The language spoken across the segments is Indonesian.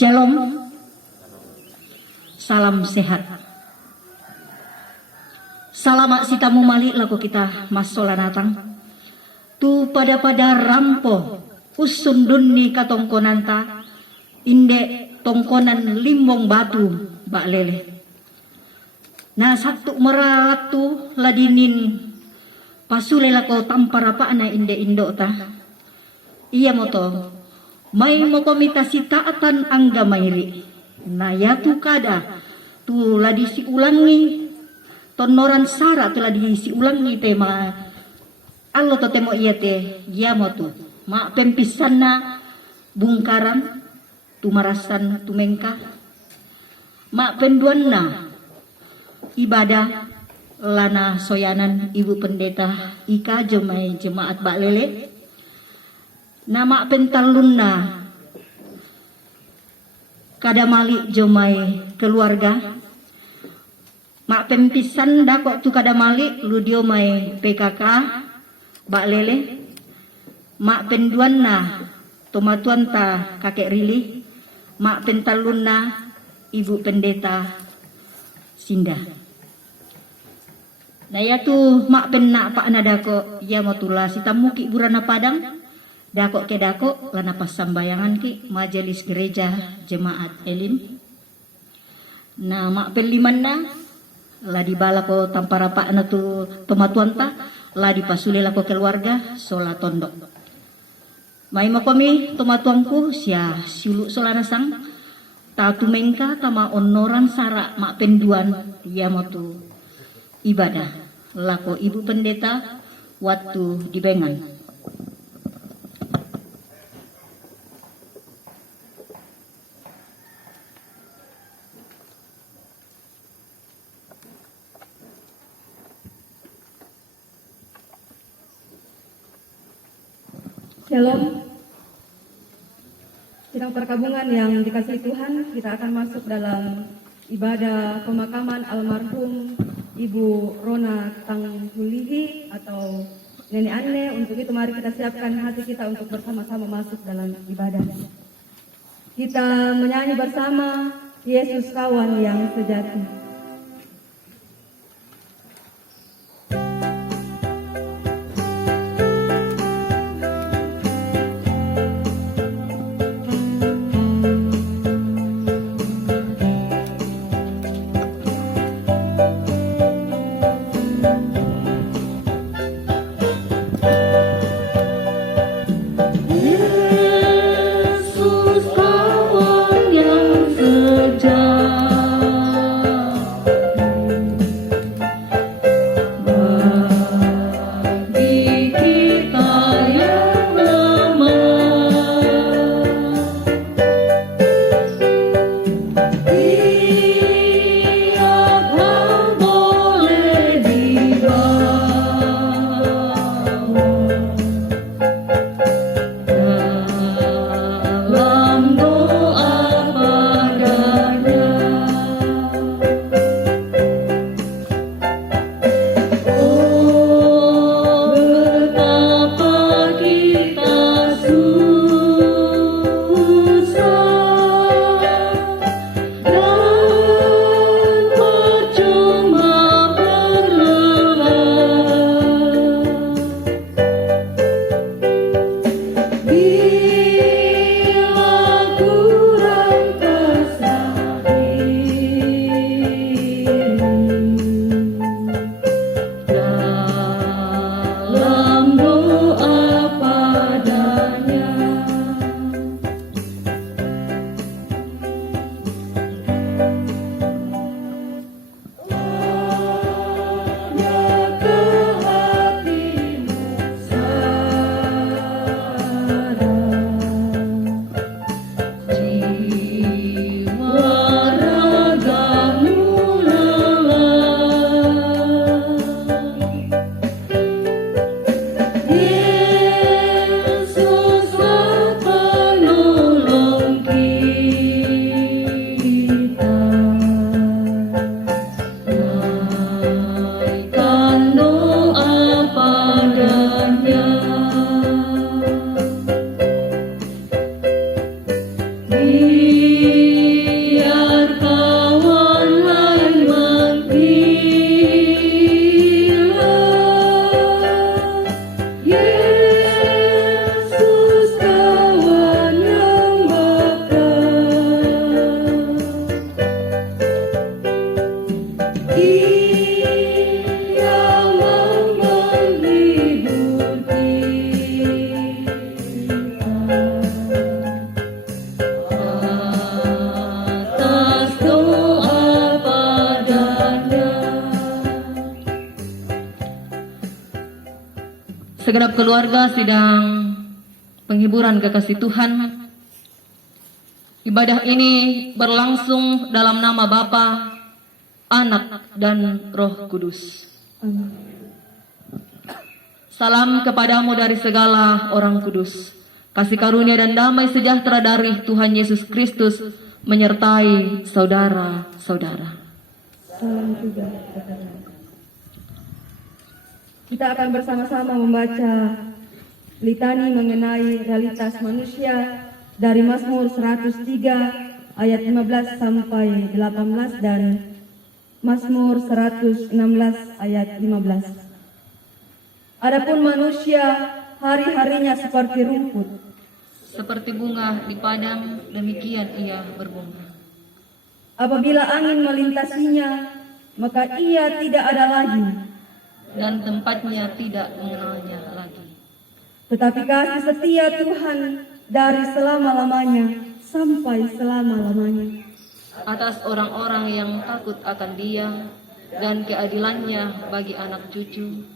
Shalom, salam sehat. Salamat sitamu malik laku kita masolanatang. Tu pada rampo usundun ni katongkonanta inde tongkonan limbong batu bak lele. Nah satu meratu ladinin pasule lako tamparapa na inde indo ta. Iya moto may mokomita sitaatan angga mairi. Nah ya tu kada tu ladi si ulangi tonoran sara tu ladi si ulangi tema allo to temo iya te ya motu ma pempisan na bungkaran tu marasan tu mengka ma penduan na ibadah lana soyanan ibu pendeta ika jemai jemaat bak lele nama pentalun na kada malik jomai keluarga mak pempisan dakok tu kada malik ludio mai PKK bak lele mak penduan na tomatuan ta kakek rili mak pentalun na ibu pendeta Sinda. Nah ya tu mak pennak pak na dako ya motula sitamuki burana padang dakok ke dakok lana pas sambayangan ki majelis gereja jemaat elim. Nah mak penliman na la di bala ko tampara pak na tu tomatuan ta la di pasule la ko keluarga sola tondok. Mai makomi tomatuanku sia siulu solana sang tatu mengka tama onoran sara mak penduan ya motu ibadah lako ibu pendeta waktu di Bengan. Shalom. Sidang perkabungan yang dikasihi Tuhan, kita akan masuk dalam ibadah pemakaman almarhum Ibu Rona Tanghulihi atau Nenek Anne. Untuk itu mari kita siapkan hati kita untuk bersama-sama masuk dalam ibadah. Kita menyanyi bersama Yesus Kawan yang Sejati. Yesus kawan yang sejati. segenap keluarga sidang penghiburan kekasih Tuhan. Ibadah ini berlangsung dalam nama Bapa, Anak, dan Roh Kudus. Amin. Salam kepadamu dari segala orang kudus. Kasih karunia dan damai sejahtera dari Tuhan Yesus Kristus menyertai saudara-saudara. Salam juga, saudara. Kita akan bersama-sama membaca litani mengenai realitas manusia dari Mazmur 103 ayat 15 sampai 18 dan Mazmur 116 ayat 15. Adapun manusia hari-harinya seperti rumput, Seperti bunga di padang, demikian ia berbunga. apabila angin melintasinya, maka ia tidak ada lagi. Dan tempatnya tidak mengenalnya lagi. Tetapi kasih setia Tuhan dari selama-lamanya sampai selama-lamanya. Atas orang-orang yang takut akan Dia dan keadilannya bagi anak cucu,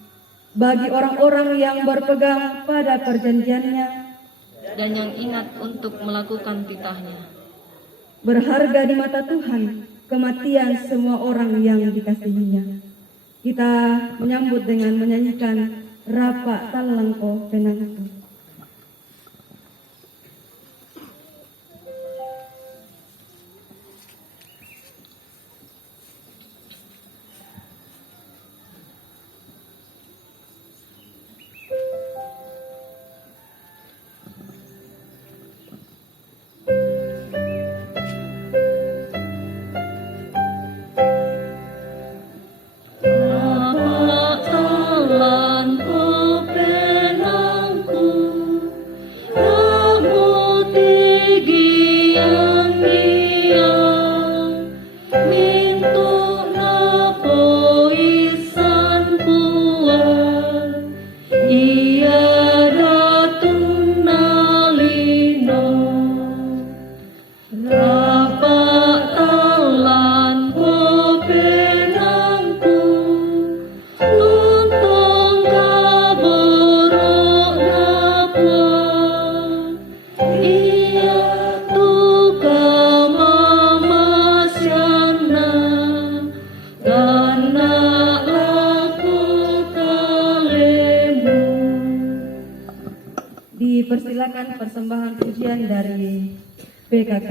Bagi orang-orang yang berpegang pada perjanjiannya, dan yang ingat untuk melakukan titahnya. berharga di mata Tuhan kematian semua orang yang dikasihinya. Kita menyambut dengan menyanyikan Rapa Talangko Penangku. Dipersilakan persembahan pujian dari PKK.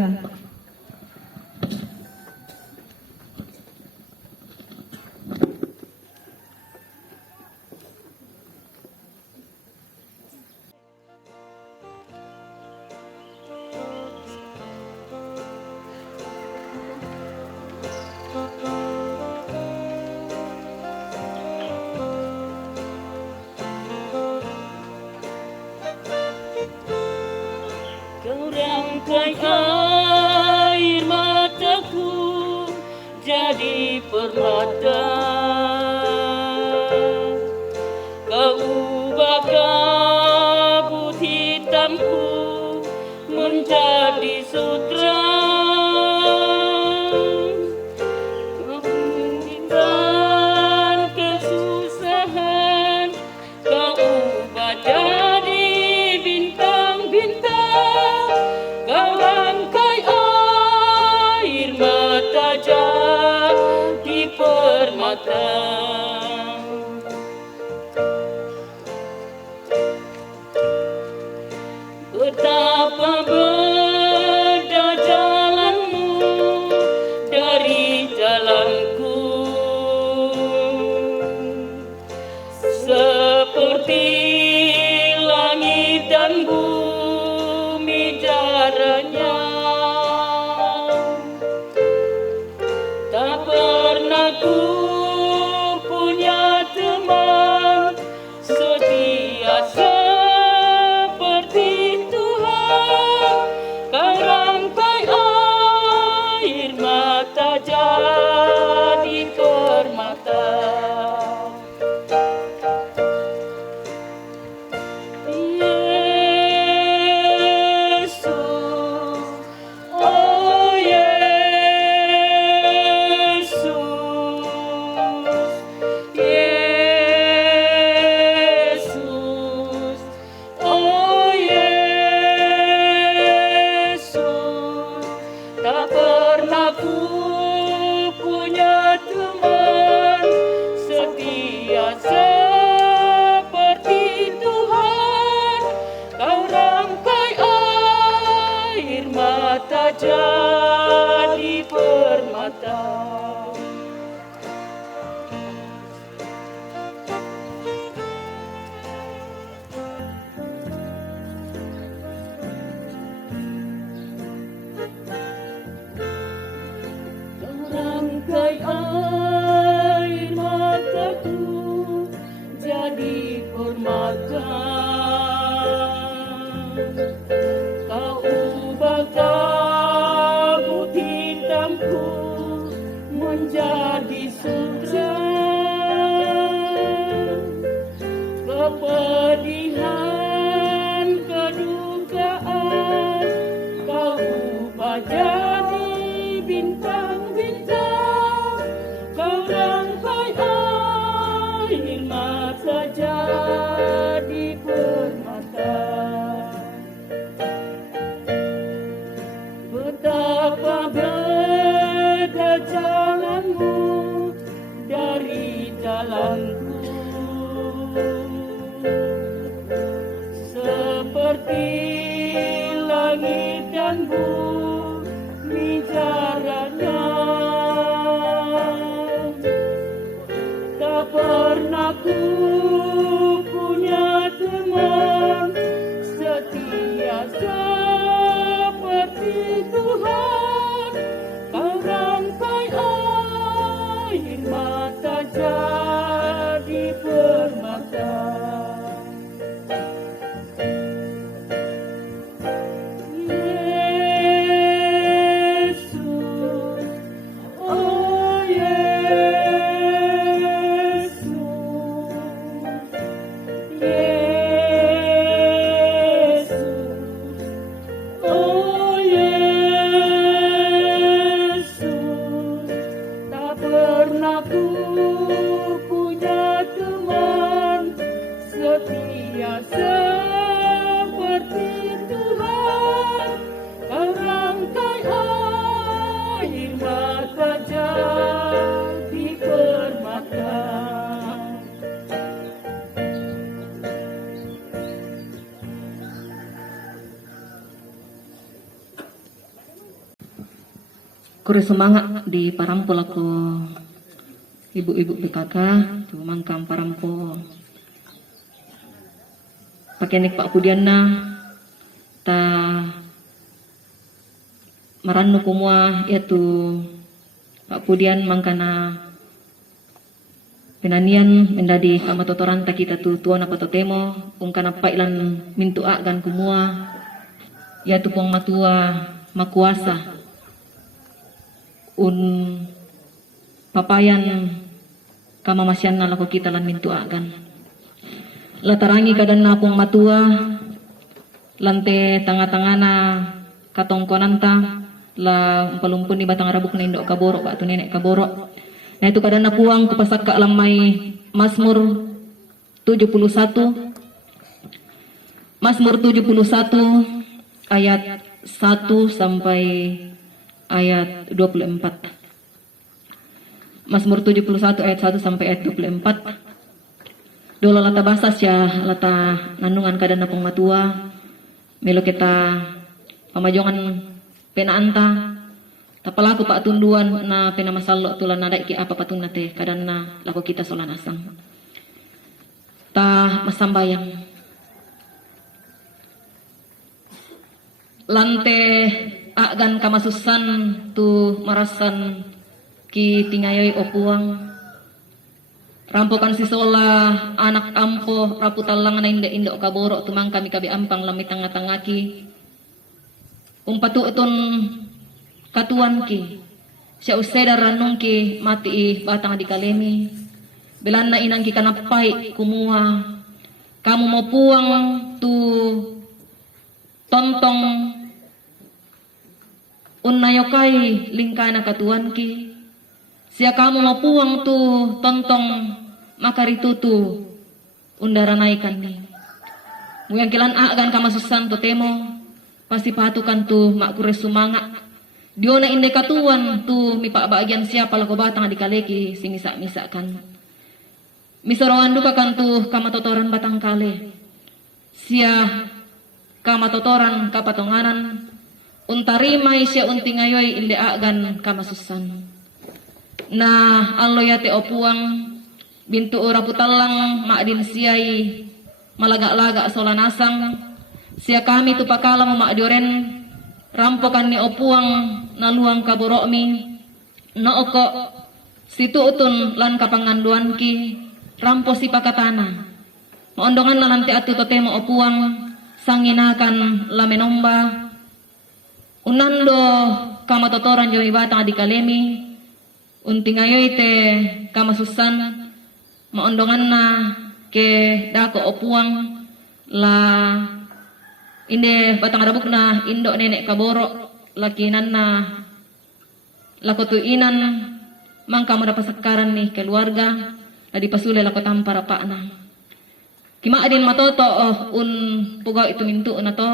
Kau rangkai air mataku jadi permata. Kau ubah kabut hitamku menjadi sutra. Dan kesusahan kau ubah jadi bintang-bintang. Kau rangkai air mata jadi permata. Betapa beda jalanmu dari jalanku, seperti langit dan bumi jaraknya. Tak pernah ku punya teman setia seperti Tuhan. Kau rangkai air mata jadi permata. Yesus, mata jadi permata. Rangkai air mataku jadi permata. Kau ubah kabut hitamku menjadi surga. Kepedihan, kedukaan kau ubah jadi bintang-bintang. Kau rangkai air mata jadi permata. Betapa beda jalanmu dari jalanku, seperti langit dan bumi jaraknya. Tak pernah ku punya teman setia seperti Tuhan. Kau rangkai air mata jadi permata. Yesus, oh Yesus, Yesus, oh Yesus. Tak pernah ku punya teman setia seperti Tuhan. Kau rangkai air mata jadi permata. Kure semangat di parampo lako ibu-ibu PKK tu mangkam parampo pakenik Pak Pudiana ta marannu kumua yaitu Pak Pudian mangkana penanian mendadi kamatotoran ta kita tu tuana patotemo ungkana pailan mintu gan kumua yaitu pong matua makuasa papayan kama masyan na lako kita lan mintu agan latarangi kadan napong matua lante tanga-tangana katongkonanta la umpalumpun ni batang rabuk na indo kaboro ba tu nenek kaboro na itu kadan napuang kupasak ka lamay Mazmur 71 ayat 1 sampai ayat 24. Mazmur 71 ayat 1 sampai ayat 24. Dolo lata basas ya lata nandungan kadana pong matua melo kita pamajongan penaanta tapalaku pak tunduan na penamasallo tulan nada iki apa patung nate kadana lako kita solanasang ta masambayang lante agan kamasusan tu marasan ki tingayoy opuang rampokan si sola anak ampo raputalang na indo kaboro tumang kami ampang lamit tangaki umpatu iton katuan ki siya useda ranong ki mati batang di kalemi belan na inang ki kanapay kumuha kamu mau puang tu tontong unnayokay lingkana katuan ki siya kamu mapuang tu tontong makaritutu undaranay kami muyang kilan agan kamasusan to temo pasti patukan tu makure sumanga dio na inde katuan tu mipabagyan siya palako batang di kaleki simisa-misa kan misoroan duka kan tu kamatotoran batang kale siya kamatotoran kapatonganan untarimay siya untingayoy inde agan kamasusan. Nah, allo yate opuang bintu ora putalang maadin siyay malaga-laga solanasang siya kami tu pakala mo maadioren rampokan ni opuang naluang kaboromi nooko situutun lan kapanganduan ki rampo si pakatana maondongan na lanti atu totemo opuang sanginakan lamenomba unando kamatotoran jowi batang adikalemi untingayoy te kamasusan maondongan na ke dako opuang la inde batang rabuk na indo nenek kaboro lakinan na lakotuinan mangka mo napasakaran ni keluarga na dipasule lako tampara pa na kima adin matoto un pugaw itu mintu na to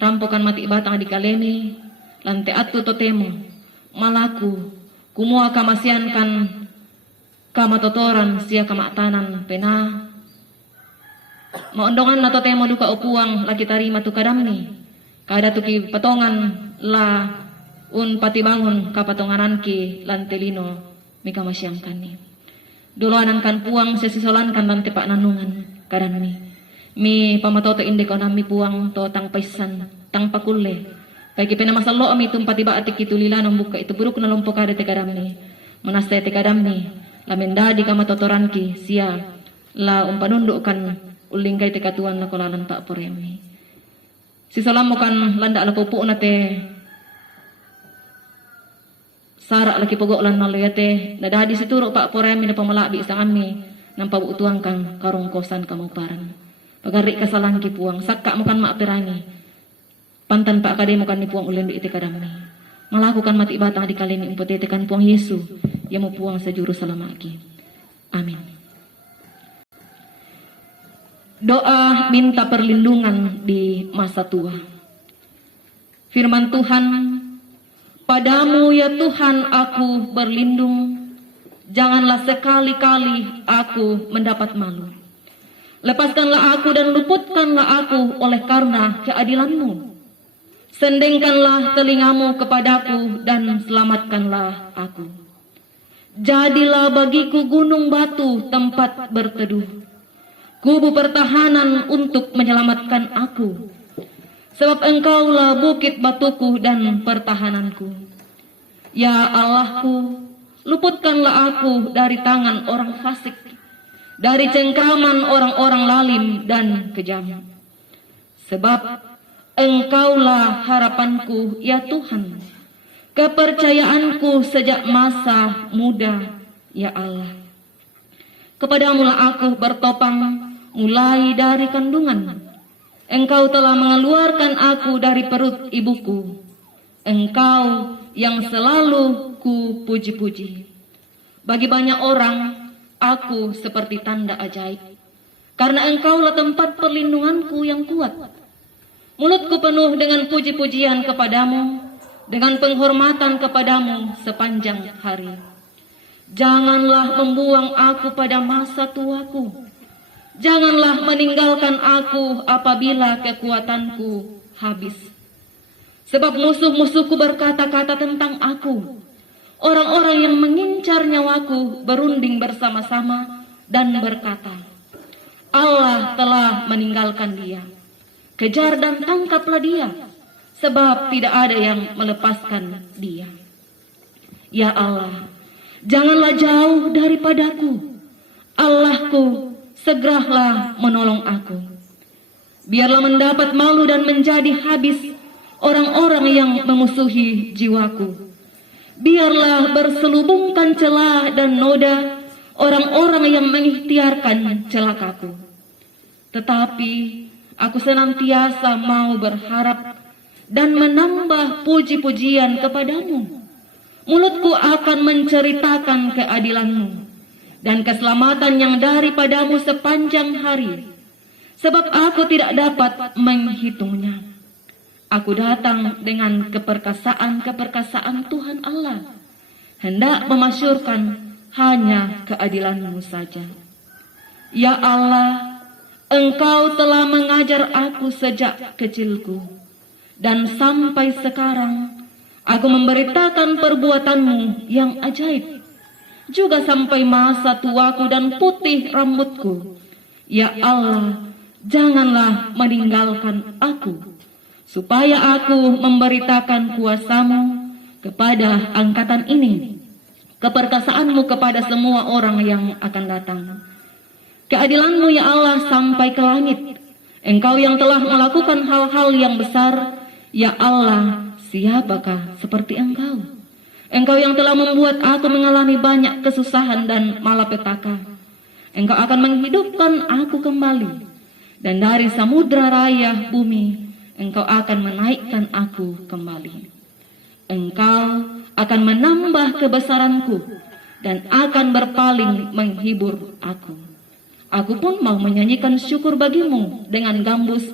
rampokan mati batang adikalemi lante atu totemo malaku kumua kamasian kan kamatotoran siya kamatanan pena maondongan na totemo duka upuang laki tarima tu kadamni kada tuki patongan la un patibangun kapatonganan ki lantelino mika masyang kani duluanan kan puang sesisolan kan lante pak nanungan kadamni mi pamatoto inde konami puang to tang paisan tang pakulle kay pinamasalo ami tumpati ba atik kitulila nang buka itu buruk na lompo kada te kadamni manasta te kadamni lamenda di kamatotoran ki siya la umpanunduk kan uling kay te katuan na kolalan pak poremi sisalam mo kan landa ala pupu na te sara laki pogok lan naluyate nadadi situro pak poremi na pamalabi isang ami nang pabutuang kang karungkosan kamuparan pagari kasalan ki puang sakka mo kan maapirani pantan pak akade mo kan ni puang ulen di ite kadamni malakukan mati batang di kalemi impotete kan puang Yesu ya mo puang sa juru salamaki amin. Doa minta perlindungan di masa tua. Firman Tuhan, padamu ya Tuhan aku berlindung, janganlah sekali-kali aku mendapat malu. Lepaskanlah aku dan luputkanlah aku oleh karena keadilan-Mu. Sendengkanlah telingamu kepadaku dan selamatkanlah aku. Jadilah bagiku gunung batu tempat berteduh, kubu pertahanan untuk menyelamatkan aku. Sebab Engkaulah bukit batuku dan pertahananku. Ya Allahku, luputkanlah aku dari tangan orang fasik, dari cengkraman orang-orang lalim dan kejam. Sebab Engkaulah harapanku, ya Tuhan, kepercayaanku sejak masa muda, ya Allah. Kepadamulah aku bertopang mulai dari kandungan. Engkau telah mengeluarkan aku dari perut ibuku. Engkau yang selalu ku puji-puji. Bagi banyak orang, aku seperti tanda ajaib. Karena Engkaulah tempat perlindunganku yang kuat. Mulutku penuh dengan puji-pujian kepadamu, dengan penghormatan kepadamu sepanjang hari. Janganlah membuang aku pada masa tuaku. Janganlah meninggalkan aku apabila kekuatanku habis. Sebab musuh-musuhku berkata-kata tentang aku. Orang-orang yang mengincar nyawaku berunding bersama-sama dan berkata, Allah telah meninggalkan dia. Kejar dan tangkaplah dia, sebab tidak ada yang melepaskan dia. Ya Allah, janganlah jauh daripadaku. Allahku, segeralah menolong aku. Biarlah mendapat malu dan menjadi habis orang-orang yang memusuhi jiwaku. Biarlah berselubungkan celah dan noda orang-orang yang mengikhtiarkan celakaku. Tetapi aku senantiasa mau berharap dan menambah puji-pujian kepadamu. Mulutku akan menceritakan keadilan-Mu dan keselamatan yang daripadamu sepanjang hari, sebab aku tidak dapat menghitungnya. Aku datang dengan keperkasaan-keperkasaan Tuhan Allah, hendak memasyurkan hanya keadilan-Mu saja. Ya Allah, Engkau telah mengajar aku sejak kecilku. Dan sampai sekarang aku memberitakan perbuatanmu yang ajaib. Juga sampai masa tuaku dan putih rambutku. Ya Allah, janganlah meninggalkan aku, supaya aku memberitakan kuasamu kepada angkatan ini, keperkasaanmu kepada semua orang yang akan datang. Keadilanmu ya Allah sampai ke langit. Engkau yang telah melakukan hal-hal yang besar, ya Allah, siapakah seperti Engkau? Engkau yang telah membuat aku mengalami banyak kesusahan dan malapetaka. Engkau akan menghidupkan aku kembali. Dan dari samudra raya bumi, Engkau akan menaikkan aku kembali. Engkau akan menambah kebesaranku dan akan berpaling menghibur aku. Aku pun mau menyanyikan syukur bagimu dengan gambus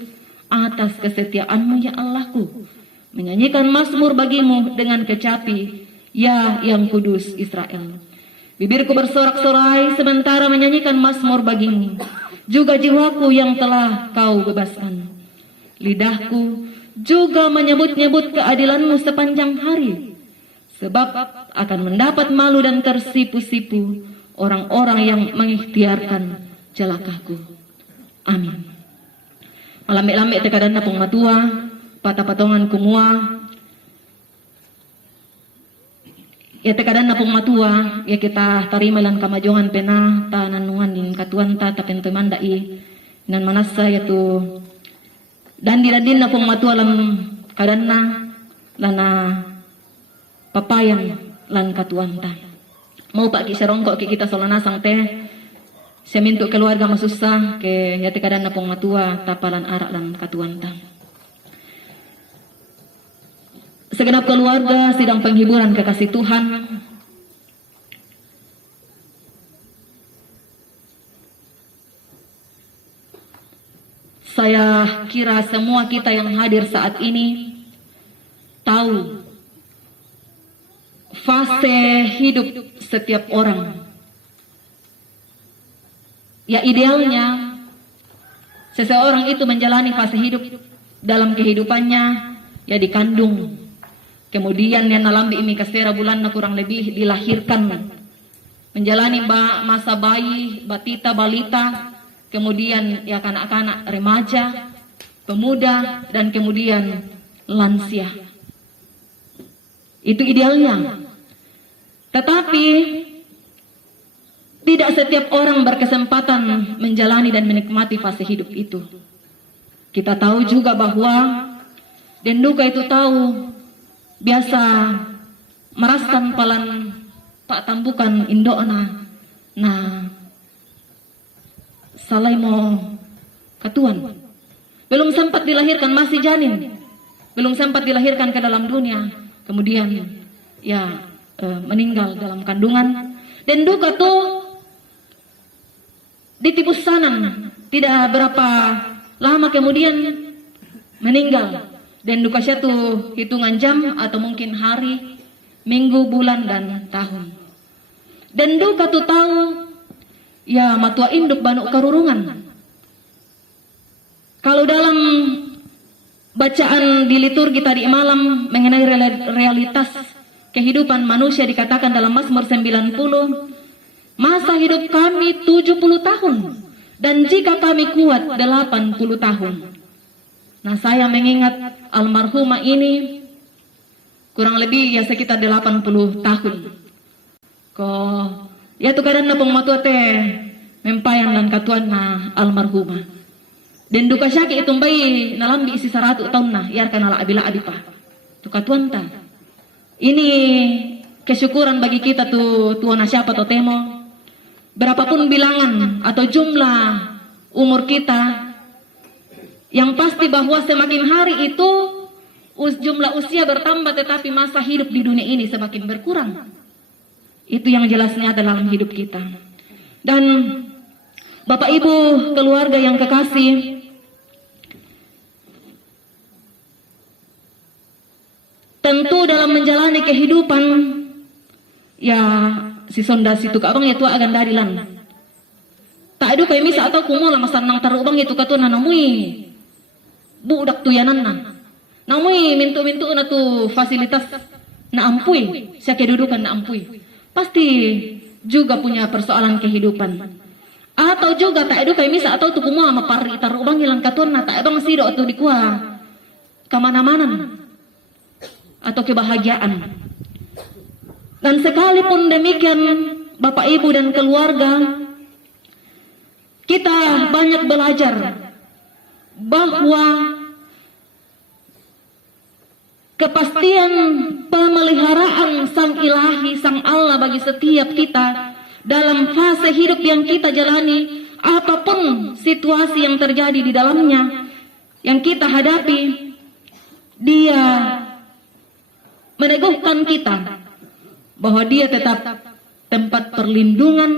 atas kesetiaanmu ya Allahku. Menyanyikan mazmur bagimu dengan kecapi, ya yang kudus Israel. Bibirku bersorak-sorai sementara menyanyikan mazmur bagimu. Juga jiwaku yang telah kau bebaskan. Lidahku juga menyebut-nyebut keadilanmu sepanjang hari. Sebab akan mendapat malu dan tersipu-sipu orang-orang yang mengikhtiarkan celakaku. Amin. Malambek-lambek tekadan napong matua, patah-patongan kumua. Ya tekadan napong matua, ya kita tarima lan kamajongan pena ta nanungan din katuan ta tapen temandai nan manasa yaitu dan diradin napong matua lam kadanna lana papayan lan katuan ta. Mau pak ki sarongko ki kita solanasang teh semintu keluarga masusah ke ya tekadan napong matua tapalan arak lan katuan ta. Segenap keluarga sidang penghiburan kekasih Tuhan. Saya kira semua kita yang hadir saat ini tahu fase hidup setiap orang. Ya idealnya seseorang itu menjalani fase hidup dalam kehidupannya ya dikandung. Kemudian yang nalambi imi kasera bulan na kurang lebih dilahirkan. Menjalani masa bayi, batita, balita. Kemudian ya kanak-kanak remaja, pemuda, dan kemudian lansia. Itu idealnya. Tetapi tidak setiap orang berkesempatan menjalani dan menikmati fase hidup itu. Kita tahu juga bahwa Denduka itu tahu biasa meraskan palan pak tambukan indona nah salai mo katuan belum sempat dilahirkan masih janin belum sempat dilahirkan ke dalam dunia kemudian ya meninggal dalam kandungan dan duka tuh ditipus sanan tidak berapa lama kemudian meninggal. Dan duka syatu hitungan jam atau mungkin hari, minggu, bulan, dan tahun. Dan duka tu tahu, ya matua induk banuk karurungan. Kalau dalam bacaan di liturgi tadi malam mengenai realitas kehidupan manusia dikatakan dalam Mazmur 90, masa hidup kami 70 tahun, dan jika kami kuat 80 tahun. Nah saya mengingat almarhumah ini kurang lebih ya sekitar 80 tahun. Ya tu kadang napong matua teh mempayan lan katuan na almarhumah. Dan duka syaki itong bayi nalambi isi 100 tahun na yar kanala abila abipah. Tu katuan ta. Ini kesyukuran bagi kita tuan na siapa to temo. Berapapun bilangan atau jumlah umur kita, yang pasti bahwa semakin hari itu jumlah usia bertambah tetapi masa hidup di dunia ini semakin berkurang. Itu yang jelasnya dalam hidup kita. Dan Bapak Ibu keluarga yang kekasih, tentu dalam menjalani kehidupan ya si sonda situ abang itu agan darilan. Tak ada kayak misa atau kumola masan nang taru bang itu katu nanamui. Budak tuyanan na. Namui mintu-mintu na tu fasilitas na ampui, sa kedudukan na ampui. Pasti juga punya persoalan kehidupan. Atau juga tak edu kayak misa atau tu kumua mapari tarubang hilang katun na tak ebang sido tu dikua kemana-mana atau kebahagiaan. Dan sekalipun demikian Bapak Ibu dan keluarga, kita banyak belajar bahwa kepastian pemeliharaan Sang Ilahi, Sang Allah bagi setiap kita dalam fase hidup yang kita jalani, apapun situasi yang terjadi di dalamnya, yang kita hadapi, Dia meneguhkan kita bahwa Dia tetap tempat perlindungan,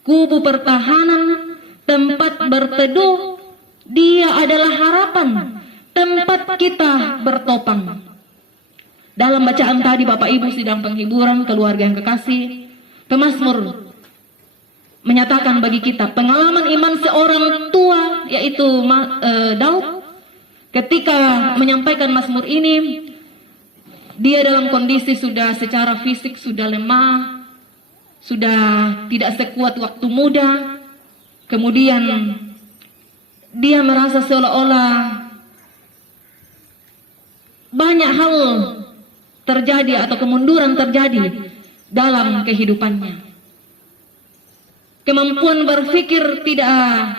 kubu pertahanan, tempat berteduh. Dia adalah harapan, tempat kita bertopang. Dalam bacaan tadi Bapak Ibu sidang penghiburan keluarga yang kekasih, pemazmur menyatakan bagi kita pengalaman iman seorang tua, yaitu Daud, ketika menyampaikan mazmur ini. Dia dalam kondisi sudah secara fisik sudah lemah, sudah tidak sekuat waktu muda. Kemudian dia merasa seolah-olah banyak hal terjadi atau kemunduran terjadi dalam kehidupannya. Kemampuan berpikir tidak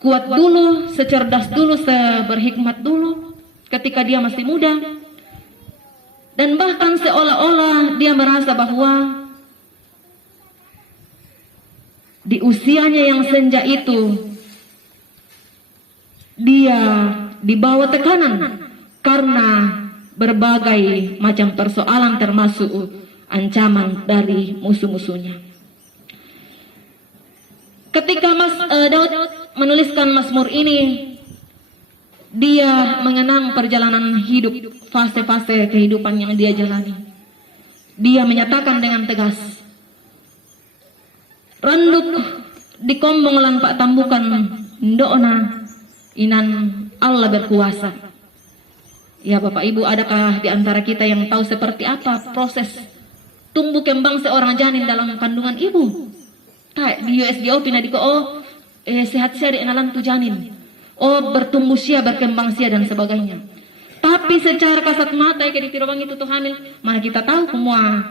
sekuat dulu, secerdas dulu, seberhikmat dulu ketika dia masih muda. Dan bahkan seolah-olah dia merasa bahwa di usianya yang senja itu dia dibawa tekanan karena berbagai macam persoalan termasuk ancaman dari musuh-musuhnya. Ketika Daud menuliskan mazmur ini, dia mengenang perjalanan hidup, fase-fase kehidupan yang dia jalani. Dia menyatakan dengan tegas, randuk dikombong lan pak tambukan ndokna inan Allah berkuasa. Ya Bapak Ibu, adakah di antara kita yang tahu seperti apa proses tumbuh kembang seorang janin dalam kandungan ibu? Tak, di USGO pinadiko sehat sia di enalan tu janin. Bertumbuh sia, berkembang sia dan sebagainya. Tapi secara kasat mata kayak di tirobang itu tuh hamil, mana kita tahu kumua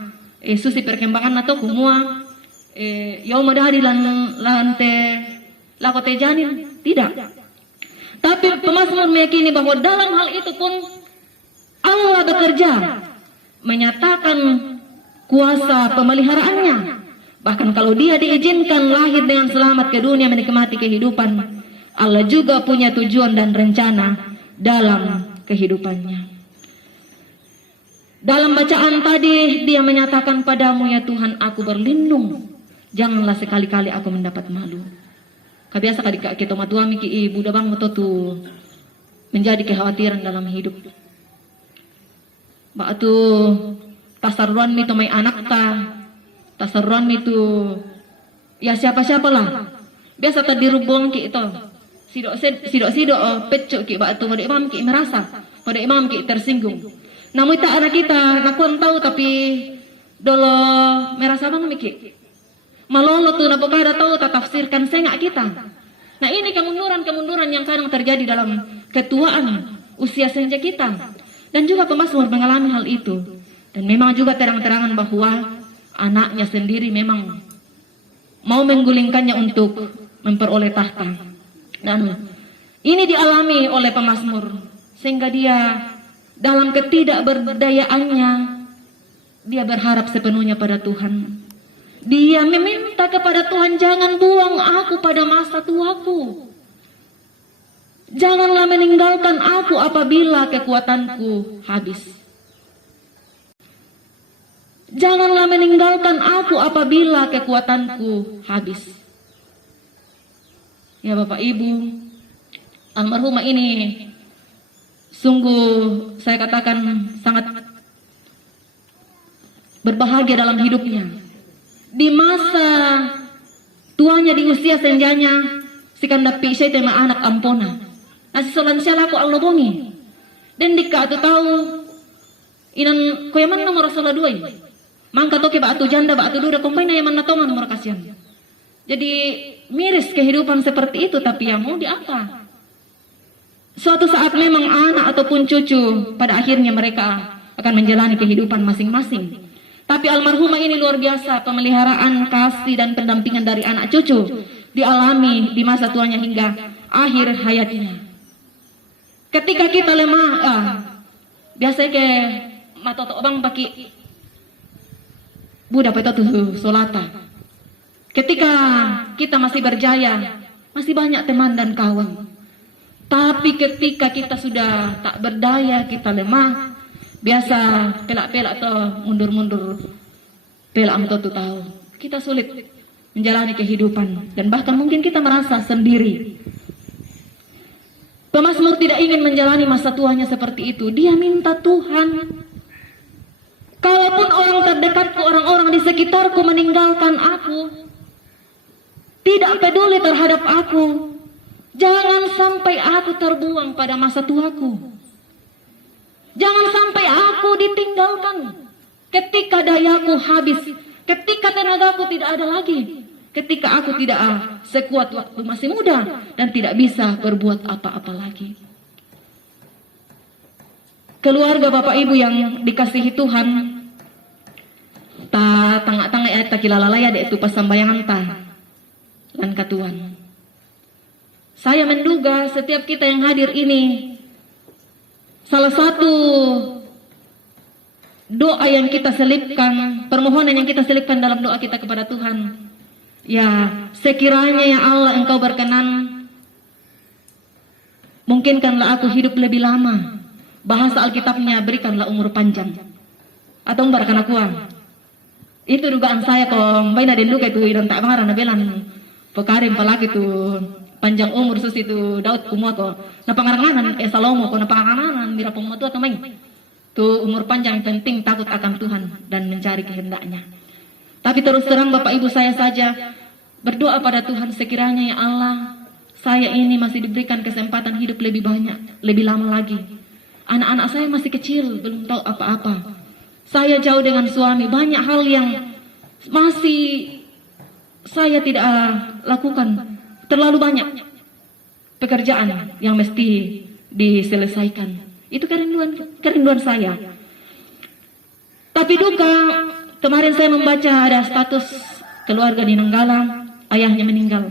susi perkembangan atau kumua yau madari lante lakote janin, tidak. Tapi pemazmur meyakini bahwa dalam hal itu pun Allah bekerja menyatakan kuasa pemeliharaannya. Bahkan kalau dia diizinkan lahir dengan selamat ke dunia menikmati kehidupan, Allah juga punya tujuan dan rencana dalam kehidupannya. Dalam bacaan tadi dia menyatakan padamu ya Tuhan aku berlindung, janganlah sekali-kali aku mendapat malu. Kabiasa kadika kita matua miki ibu dabang moto tu menjadi kekhawatiran dalam hidup. Batu tasaruan mi to may anak ta, tasaruan mi tu ya siapa-siapa lah. Biasa tadi dirubung ki itu. Sido pecuk ki batu pada imam ki merasa, pada imam ki tersinggung. Namun tak anak kita nakon tahu tapi dolo merasa bang miki. Malolo tuh napokada tahu tak tafsirkan sengak kita. Nah ini kemunduran yang kadang terjadi dalam ketuaan usia senja kita. Dan juga pemazmur mengalami hal itu. Dan memang juga terang-terangan bahwa anaknya sendiri memang mau menggulingkannya untuk memperoleh tahta. Dan ini dialami oleh pemazmur. Sehingga dia dalam ketidakberdayaannya, dia berharap sepenuhnya pada Tuhan. Dia meminta kepada Tuhan, jangan buang aku pada masa tuaku. Janganlah meninggalkan aku apabila kekuatanku habis. Janganlah meninggalkan aku apabila kekuatanku habis. Ya Bapak Ibu, almarhumah ini sungguh saya katakan sangat berbahagia dalam hidupnya. Di masa tuanya, di usia senjanya, Sikandapi siya tema anak ampona. Nasi solan siya lako ang lobongi. Dan dika atu tahu inan kuyaman nomor sola duay. Mangka toke ba atu janda ba atu duda kumpay na yaman natongan nomor kasihan. Jadi miris kehidupan seperti itu, tapi ya mau di apa? Suatu saat memang anak ataupun cucu pada akhirnya mereka akan menjalani kehidupan masing-masing. Tapi almarhumah ini luar biasa, pemeliharaan, kasih dan pendampingan dari anak cucu dialami di masa tuanya hingga akhir hayatnya. Ketika kita lemah, biasanya ke matoto bang paki budak itu tuh solata. Ketika kita masih berjaya, masih banyak teman dan kawan. Tapi ketika kita sudah tak berdaya, kita lemah, biasa pelak-pelak atau mundur-mundur, pelak atau tahu. Kita sulit menjalani kehidupan dan bahkan mungkin kita merasa sendiri. Pemazmur tidak ingin menjalani masa tuanya seperti itu. Dia minta Tuhan, kalaupun orang terdekatku, orang-orang di sekitarku meninggalkan aku, tidak peduli terhadap aku, jangan sampai aku terbuang pada masa tuaku. Jangan sampai aku ditinggalkan ketika dayaku habis, ketika tenagaku tidak ada lagi, ketika aku tidak sekuat waktu masih muda dan tidak bisa berbuat apa-apa lagi. Keluarga Bapak Ibu yang dikasihi Tuhan, ta tangak-tangak ya ta kilalalaya de itu pasambayangan ta lan katuan. Saya menduga setiap kita yang hadir ini, salah satu doa yang kita selipkan, permohonan yang kita selipkan dalam doa kita kepada Tuhan, ya sekiranya ya Allah Engkau berkenan, mungkinkanlah aku hidup lebih lama. Bahasa Alkitabnya, berikanlah umur panjang. Atau membarkan aku. Itu dugaan saya kok, baina den duga itu dan tak marah nabelan. Pekarim palagi itu panjang umur sus itu Daud kumua ko na pangaranganan Salomo ko na pangaranganan mira pematu atau main tu umur panjang penting takut akan Tuhan dan mencari kehendaknya. Tapi terus terang Bapak Ibu, saya saja berdoa pada Tuhan, sekiranya ya Allah, saya ini masih diberikan kesempatan hidup lebih banyak, lebih lama lagi. Anak-anak saya masih kecil, belum tahu apa-apa. Saya jauh dengan suami, banyak hal yang masih saya tidak lakukan, terlalu banyak pekerjaan yang mesti diselesaikan. Itu kerinduan saya. Tapi duka, kemarin saya membaca ada status keluarga di Nanggala, ayahnya meninggal.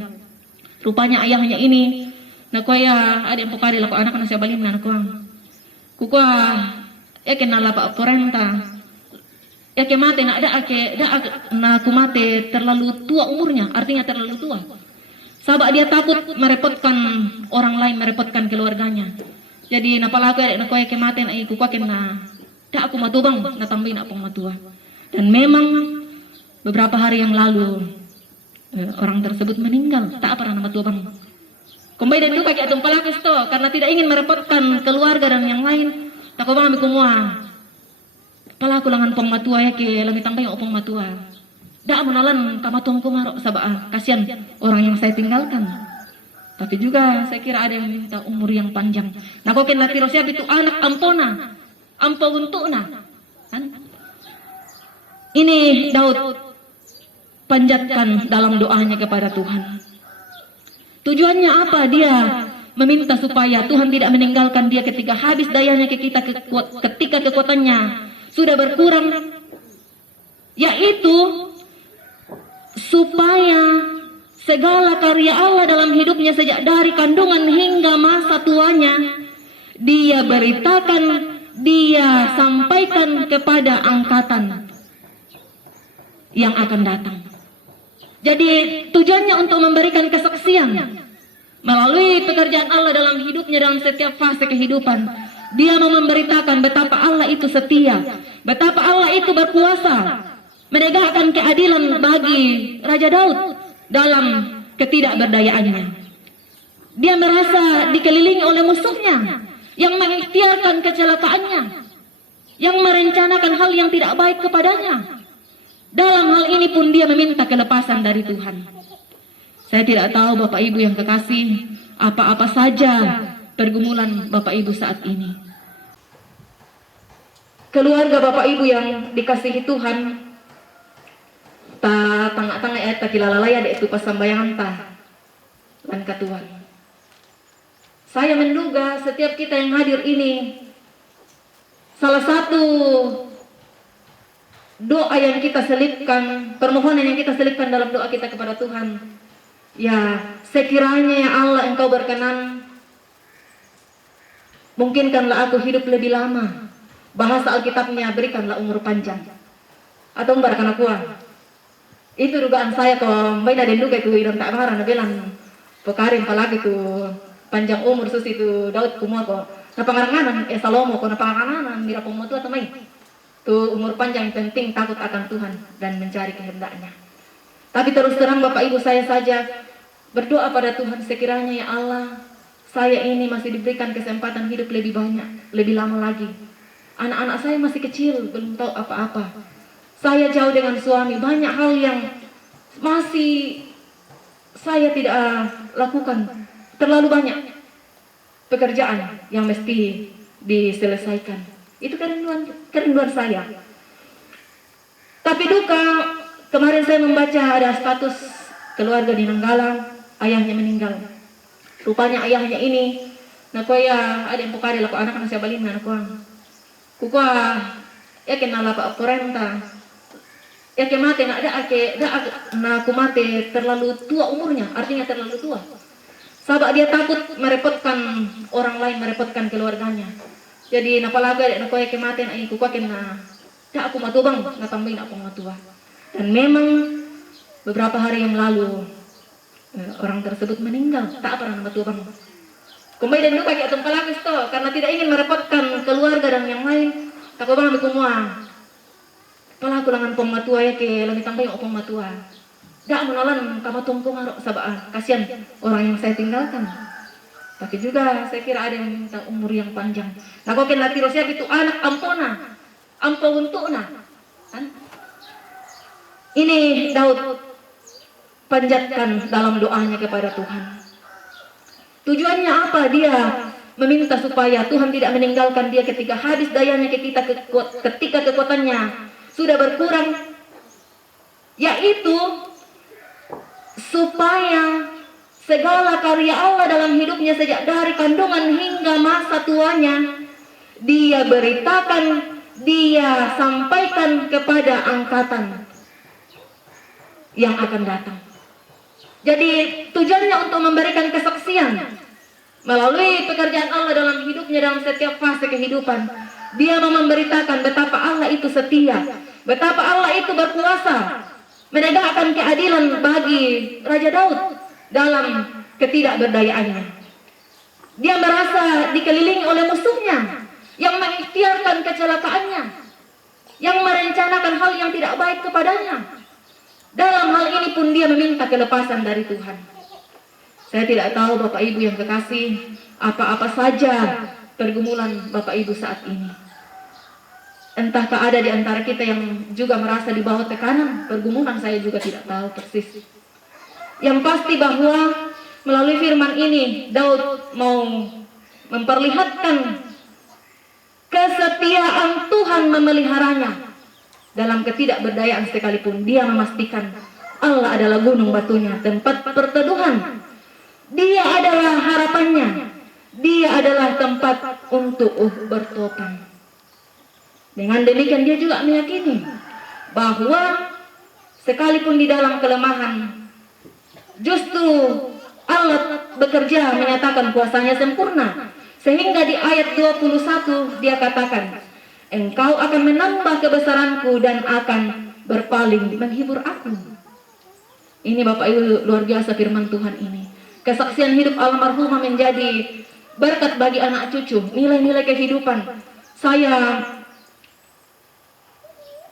Rupanya ayahnya ini, nakuya ada yang pokari laku anak nasi balin na nakuang. Kukua, kenal pak porenta. Mate na na kumate terlalu tua umurnya, artinya terlalu tua. Sabak dia takut merepotkan orang lain, merepotkan keluarganya. Jadi napalaku na ko mate na ikukakin na da aku matubang na tambahin apong matua. Dan memang beberapa hari yang lalu orang tersebut meninggal, tak pernah matubang. Kembali dan duka atong palakis to karena tidak ingin merepotkan keluarga dan yang lain. Tak ko bang kumua. Palaku langan pong matua ya ke lami tambay opong matua. Da menalan kamatong kumaro sabaa, kasihan orang yang saya tinggalkan. Tapi juga saya kira ada yang minta umur yang panjang. Nah kok ken latiro siap itu anak ampona, ampo untuna. Ini Daud panjatkan dalam doanya kepada Tuhan. Tujuannya apa? Dia meminta supaya Tuhan tidak meninggalkan dia ketika habis dayanya ketika kekuatannya sudah berkurang, yaitu supaya segala karya Allah dalam hidupnya sejak dari kandungan hingga masa tuanya dia beritakan, dia sampaikan kepada angkatan yang akan datang. Jadi tujuannya untuk memberikan kesaksian melalui pekerjaan Allah dalam hidupnya dalam setiap fase kehidupan. Dia mau memberitakan betapa Allah itu setia, betapa Allah itu berkuasa, menegakkan keadilan bagi Raja Daud dalam ketidakberdayaannya. Dia merasa dikelilingi oleh musuhnya yang mengikhtiarkan kecelakaannya, yang merencanakan hal yang tidak baik kepadanya. Dalam hal ini pun dia meminta kelepasan dari Tuhan. Saya tidak tahu Bapak Ibu yang kekasih, apa-apa saja pergumulan Bapak Ibu saat ini. Keluarga Bapak Ibu yang dikasihi Tuhan, ta tengah-tengah ta kilalalaya de itu pasambayangan ta lan katuan. Saya menduga setiap kita yang hadir ini, salah satu doa yang kita selipkan, permohonan yang kita selipkan dalam doa kita kepada Tuhan, ya sekiranya ya Allah Engkau berkenan, mungkinkanlah aku hidup lebih lama. Bahasa Alkitabnya, berikanlah umur panjang. Atau mbarakan aku. Itu dugaan saya kalau mbak ada duga itu idam tak marah, bilang pekarin palagi itu panjang umur susi itu Daud kumua kok. Nah pangaranganan Salomo kok, nah pangaranganan mira pemotua temai. Tuh umur panjang penting, takut akan Tuhan dan mencari kehendaknya. Tapi terus terang Bapak Ibu, saya saja berdoa pada Tuhan, sekiranya ya Allah, saya ini masih diberikan kesempatan hidup lebih banyak, lebih lama lagi. Anak-anak saya masih kecil, belum tahu apa-apa. Saya jauh dengan suami, banyak hal yang masih saya tidak lakukan. Terlalu banyak pekerjaan yang mesti diselesaikan. Itu kerinduan saya. Tapi duka, kemarin saya membaca ada status keluarga di Nanggala, ayahnya meninggal. Rupanya ayahnya ini, nakoya ada yang pokari laku anak saya balin nakoang. Kukwa ya kenal apa korenta ya kemate nak na kumate terlalu tua umurnya, artinya terlalu tua. Sabab dia takut merepotkan orang lain, merepotkan keluarganya. Jadi napalaga nak ya kemate na kukwa kena dak aku matu bang ngatambahin aku matua. Dan memang beberapa hari yang lalu orang tersebut meninggal, tak pernah matu bang. Kembali dan lupa atau palagis to, karena tidak ingin merepotkan keluarga dan yang lain. Tak bang kumua. Pala kulangan pematua ya ke lagi tambahin opong matua. Dak menalan kamatong kumarok sabah, kasihan orang yang saya tinggalkan. Tapi juga saya kira ada yang minta umur yang panjang. Nah kau kena tiro siap itu anak ampona, ampo untukna. Ini Daud panjatkan dalam doanya kepada Tuhan. Tujuannya apa? Dia meminta supaya Tuhan tidak meninggalkan dia ketika habis dayanya, ketika kekuatannya sudah berkurang, yaitu supaya segala karya Allah dalam hidupnya sejak dari kandungan hingga masa tuanya dia beritakan, dia sampaikan kepada angkatan yang akan datang. Jadi tujuannya untuk memberikan kesaksian melalui pekerjaan Allah dalam hidupnya dalam setiap fase kehidupan. Dia mau memberitakan betapa Allah itu setia, betapa Allah itu berkuasa menegakkan keadilan bagi Raja Daud dalam ketidakberdayaannya. Dia merasa dikelilingi oleh musuhnya yang mengikhtiarkan kecelakaannya, yang merencanakan hal yang tidak baik kepadanya. Dalam hal ini pun dia meminta kelepasan dari Tuhan. Saya tidak tahu Bapak Ibu yang kekasih, apa-apa saja pergumulan Bapak Ibu saat ini. Entahkah ada di antara kita yang juga merasa di bawah tekanan pergumulan, saya juga tidak tahu persis. Yang pasti bahwa melalui firman ini Daud mau memperlihatkan kesetiaan Tuhan memeliharanya. Dalam ketidakberdayaan sekalipun, dia memastikan Allah adalah gunung batunya, tempat perteduhan. Dia adalah harapannya. Dia adalah tempat untuk bertopang. Dengan demikian dia juga meyakini bahwa sekalipun di dalam kelemahan, justru Allah bekerja menyatakan kuasanya sempurna. Sehingga di ayat 21 dia katakan, Engkau akan menambah kebesaranku dan akan berpaling menghibur aku. Ini Bapak Ibu luar biasa firman Tuhan ini. Kesaksian hidup almarhumah menjadi berkat bagi anak cucu, nilai-nilai kehidupan. Saya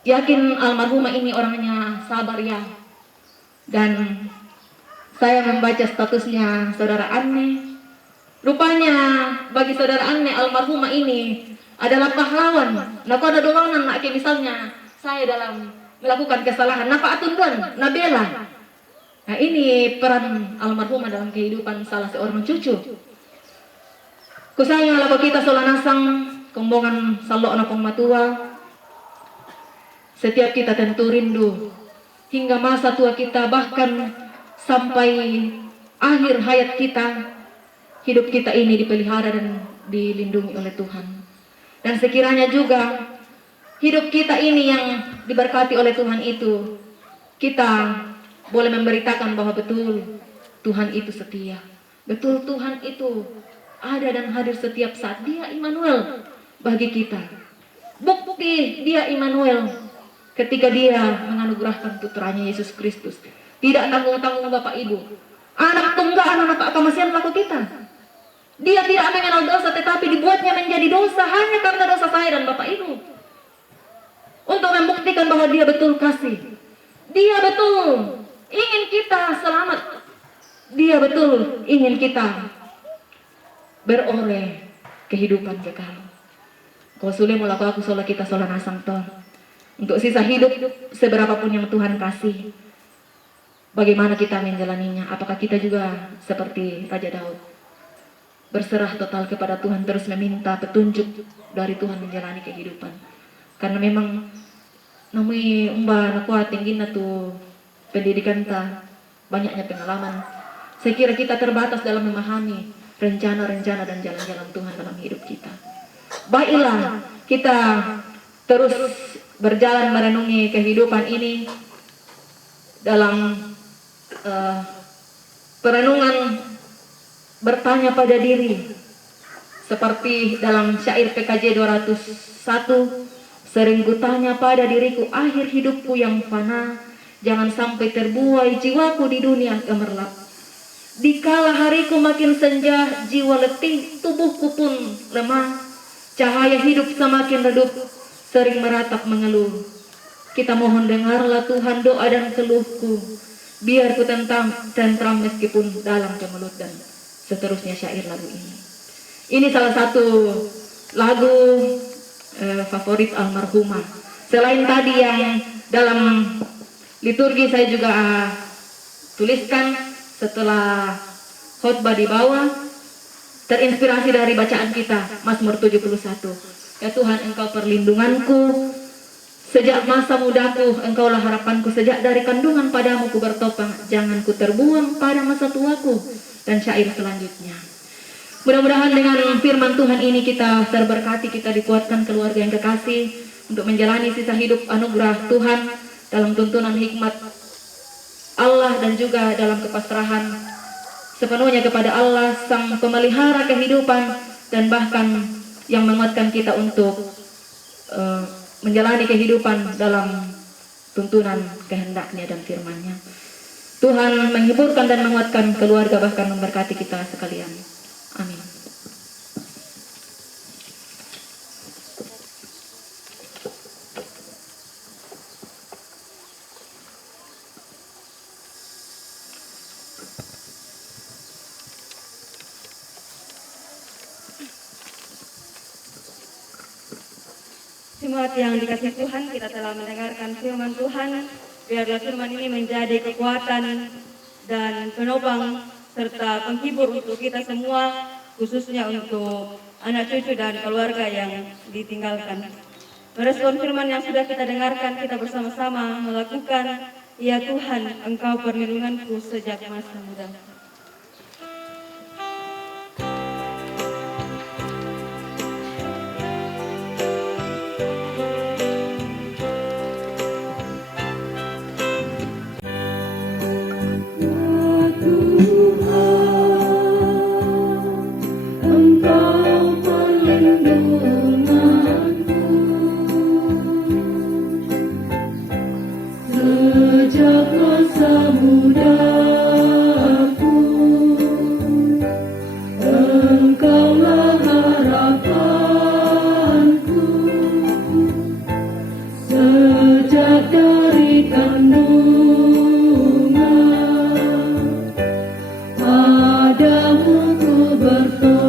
yakin almarhumah ini orangnya sabar ya. Dan saya membaca statusnya saudara Anne. Rupanya bagi saudara Anne almarhumah ini adalah pahlawan. Nah, kalau ada dolanan, nak misalnya saya dalam melakukan kesalahan, napa atunduan, nabela. Nah, ini peran almarhumah dalam kehidupan salah seorang cucu. Kusayang lako kita solanasang kombongan salok na matua. Setiap kita tentu rindu hingga masa tua kita, bahkan sampai akhir hayat kita, hidup kita ini dipelihara dan dilindungi oleh Tuhan. Dan sekiranya juga hidup kita ini yang diberkati oleh Tuhan itu, kita boleh memberitakan bahwa betul Tuhan itu setia. Betul Tuhan itu ada dan hadir setiap saat. Dia Immanuel bagi kita. Bukti dia Immanuel ketika dia menganugerahkan putranya Yesus Kristus. Tidak tanggung-tanggung Bapak Ibu. Anak tunggal anak Pak kemasihan laku kita. Dia tidak mengenal dosa, tetapi dibuatnya menjadi dosa hanya karena dosa saya dan Bapak Ibu. Untuk membuktikan bahwa dia betul kasih. Dia betul ingin kita selamat. Dia betul ingin kita beroleh kehidupan kekal. Kau sulit melakukan aku sola kita sola nasang tol. Untuk sisa hidup seberapapun yang Tuhan kasih, bagaimana kita menjalaninya? Apakah kita juga seperti Raja Daud, berserah total kepada Tuhan, terus meminta petunjuk dari Tuhan menjalani kehidupan? Karena memang namui umba nakuat tinggi tu pendidikan ta, banyaknya pengalaman. Saya kira kita terbatas dalam memahami rencana-rencana dan jalan-jalan Tuhan dalam hidup kita. Baiklah kita terus berjalan merenungi kehidupan ini dalam perenungan bertanya pada diri, seperti dalam syair PKJ 201, sering kutanya pada diriku, akhir hidupku yang fana, jangan sampai terbuai jiwaku di dunia gemerlap. Dikala hariku makin senja, jiwa letih, tubuhku pun lemah, cahaya hidup semakin redup, sering meratap mengeluh. Kita mohon dengarlah Tuhan doa dan keluhku, biar ku tentram meskipun dalam kemelut, dan seterusnya syair lagu ini. Ini salah satu lagu favorit almarhumah. Selain tadi yang dalam liturgi saya juga tuliskan setelah khotbah di bawah, terinspirasi dari bacaan kita Mazmur 71. Ya Tuhan, Engkau perlindunganku, sejak masa mudaku Engkaulah harapanku, sejak dari kandungan padamu ku bertopang, jangan ku terbuang pada masa tuaku. Dan syair selanjutnya. Mudah-mudahan dengan firman Tuhan ini kita terberkati, kita dikuatkan keluarga yang kekasih untuk menjalani sisa hidup anugerah Tuhan dalam tuntunan hikmat Allah dan juga dalam kepasrahan sepenuhnya kepada Allah, Sang Pemelihara kehidupan, dan bahkan yang menguatkan kita untuk menjalani kehidupan dalam tuntunan kehendaknya dan firman-Nya. Tuhan menghiburkan dan menguatkan keluarga, bahkan memberkati kita sekalian. Amin. Jemaat yang dikasihi Tuhan, kita telah mendengarkan firman Tuhan. Biarlah firman ini menjadi kekuatan dan penopang serta penghibur untuk kita semua, khususnya untuk anak cucu dan keluarga yang ditinggalkan. Merespon firman yang sudah kita dengarkan, kita bersama-sama melakukan, ya Tuhan, Engkau perlindunganku sejak masa muda. Sejak masa mudaku, Engkaulah harapanku. Sejak dari kandungan, padamu ku bertopang.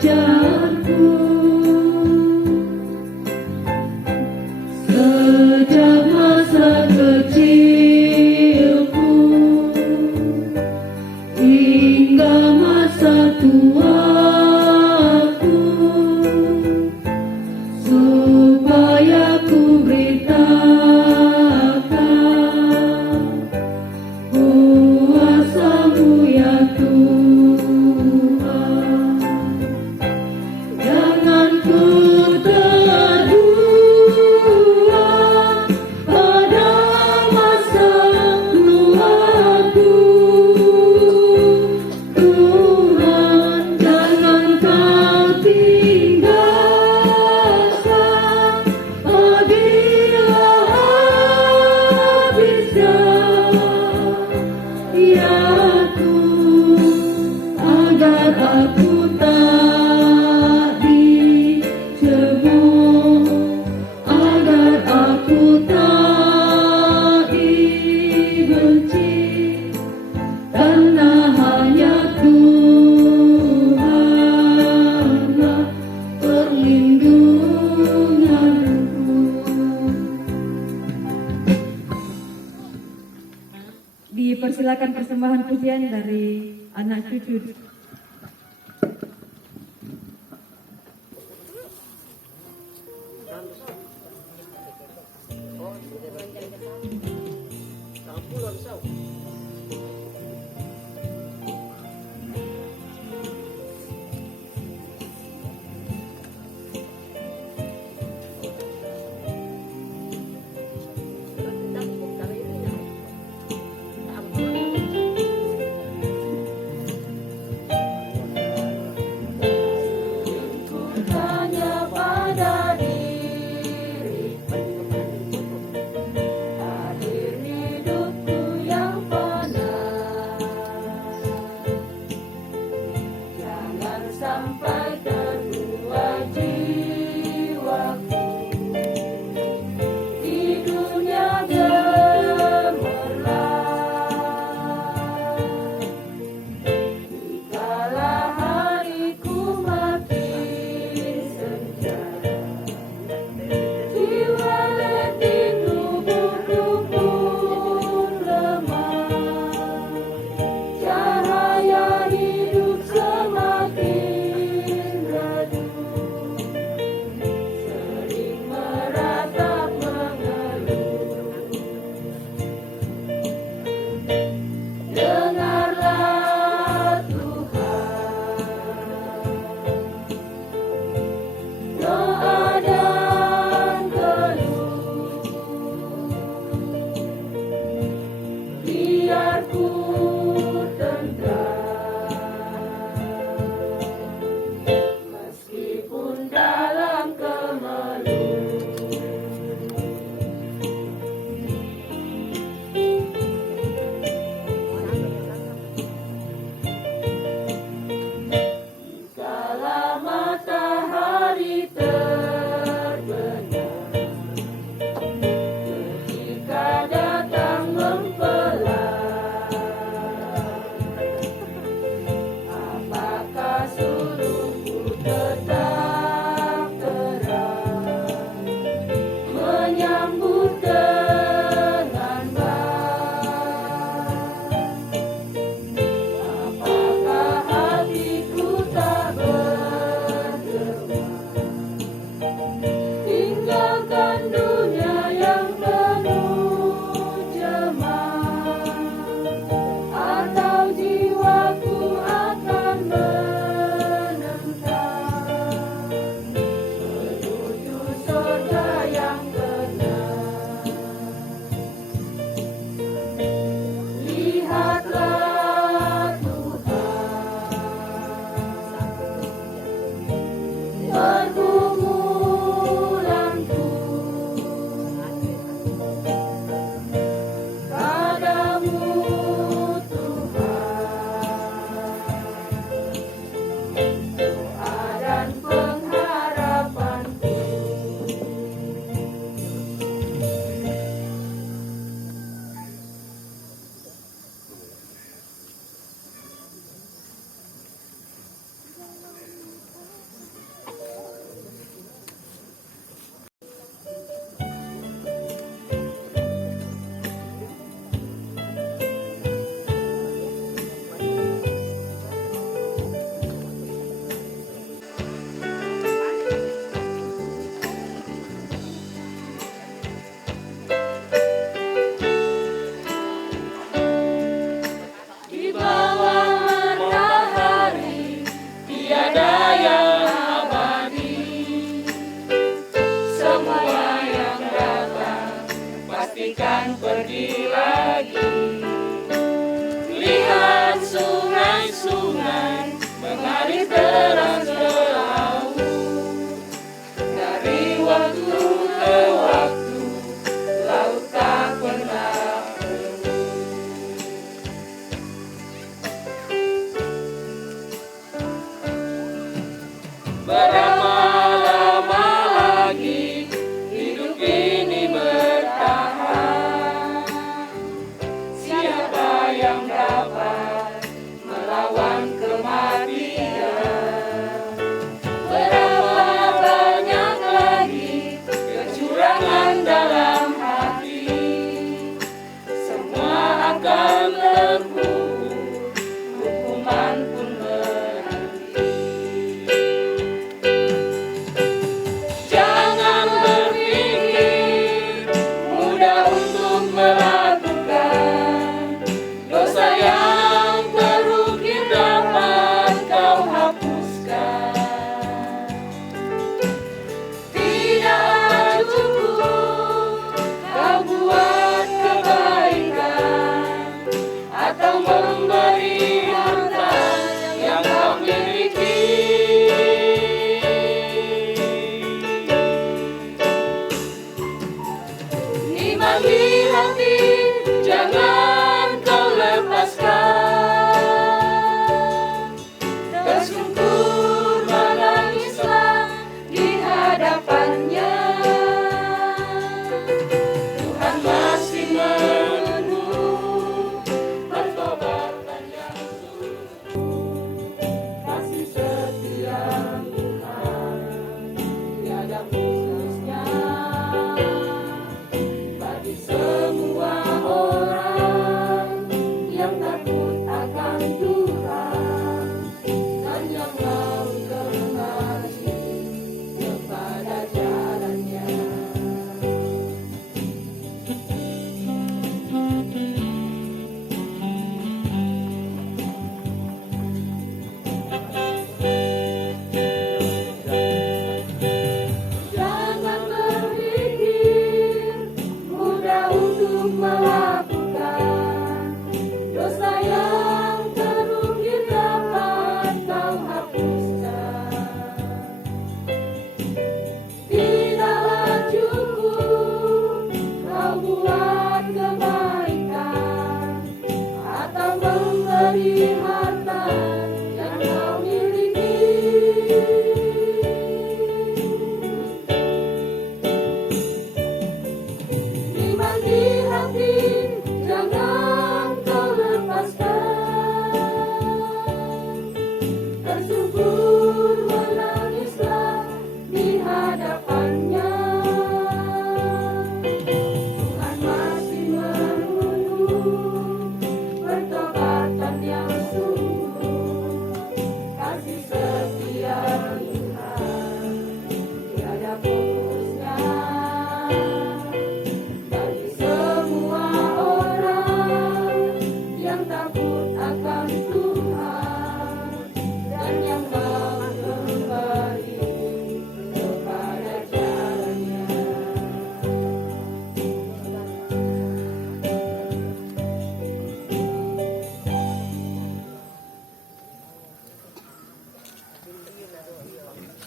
fajarku. Sejak masa kecilku hingga masa tuaku, supaya ku beritakan kuasa-Mu ya Tuhan. Jangan ku terdua pada masa tuaku, Tuhan. Jangan Kau tinggalkan apabila habisnya yaku, agar aku tak dicemooh, agar aku tak dibenci, karena hanya Tuhanlah perlindunganku. Dipersilakan persembahan pujian dari anak cucu.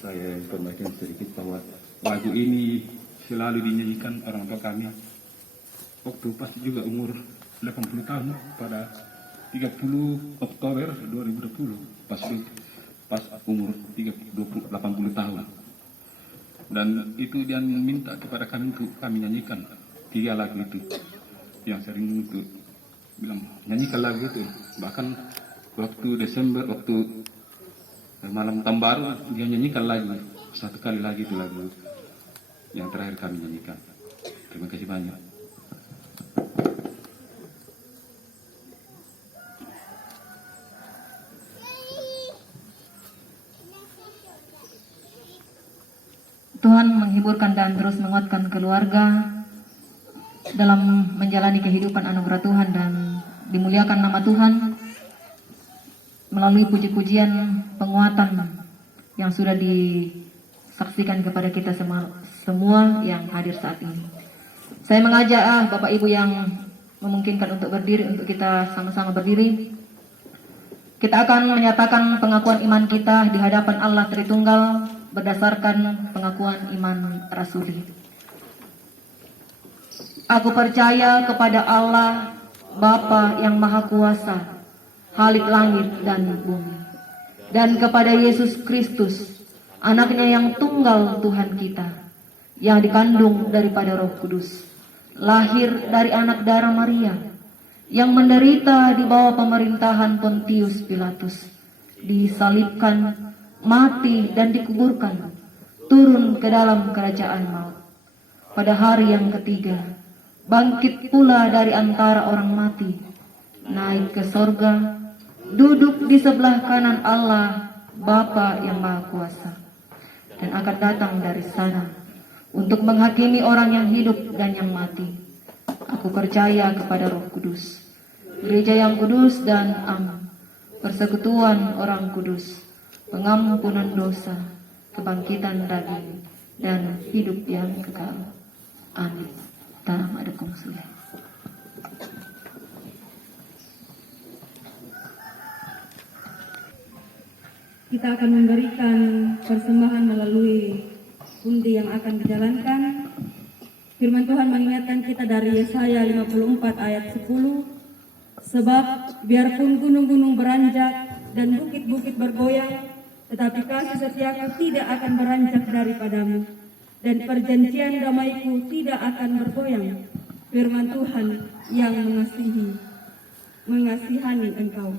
saya informasikan sedikit bahwa lagu ini selalu dinyanyikan orang tua kami waktu pas juga umur 80 tahun pada 30 Oktober 2020 pas umur 80 tahun. Dan itu dia minta kepada kami untuk kami nyanyikan 3 lagu itu yang sering untuk bilang nyanyikan lagu itu. Bahkan waktu Desember, waktu malam tahun baru dia nyanyikan lagu 1 kali lagi itu lagu yang terakhir kami nyanyikan. Terima kasih banyak. Tuhan menghiburkan dan terus menguatkan keluarga dalam menjalani kehidupan anugerah Tuhan dan dimuliakan nama Tuhan melalui puji-pujian penguatan yang sudah disaksikan kepada kita semua yang hadir saat ini. Saya mengajak Bapak Ibu yang memungkinkan untuk berdiri, untuk kita sama-sama berdiri. Kita akan menyatakan pengakuan iman kita di hadapan Allah Tritunggal berdasarkan pengakuan iman rasuli. Aku percaya kepada Allah, Bapa yang Maha Kuasa, Khalik langit dan bumi, dan kepada Yesus Kristus, anaknya yang tunggal Tuhan kita, yang dikandung daripada Roh Kudus, lahir dari anak darah Maria, yang menderita di bawah pemerintahan Pontius Pilatus, disalibkan, mati dan dikuburkan, turun ke dalam kerajaan maut. Pada hari yang ketiga, bangkit pula dari antara orang mati, naik ke sorga, duduk di sebelah kanan Allah, Bapa yang Maha Kuasa, dan akan datang dari sana untuk menghakimi orang yang hidup dan yang mati. Aku percaya kepada Roh Kudus, gereja yang kudus dan am, persekutuan orang kudus, pengampunan dosa, kebangkitan daging, dan hidup yang kekal. Amin. Dalam ada kongsulah. Kita akan memberikan persembahan melalui undi yang akan dijalankan. Firman Tuhan mengingatkan kita dari Yesaya 54 ayat 10. Sebab biarpun gunung-gunung beranjak dan bukit-bukit bergoyang, tetapi kasih setiaku tidak akan beranjak daripadamu, dan perjanjian damaiku tidak akan bergoyang. Firman Tuhan yang mengasihani engkau.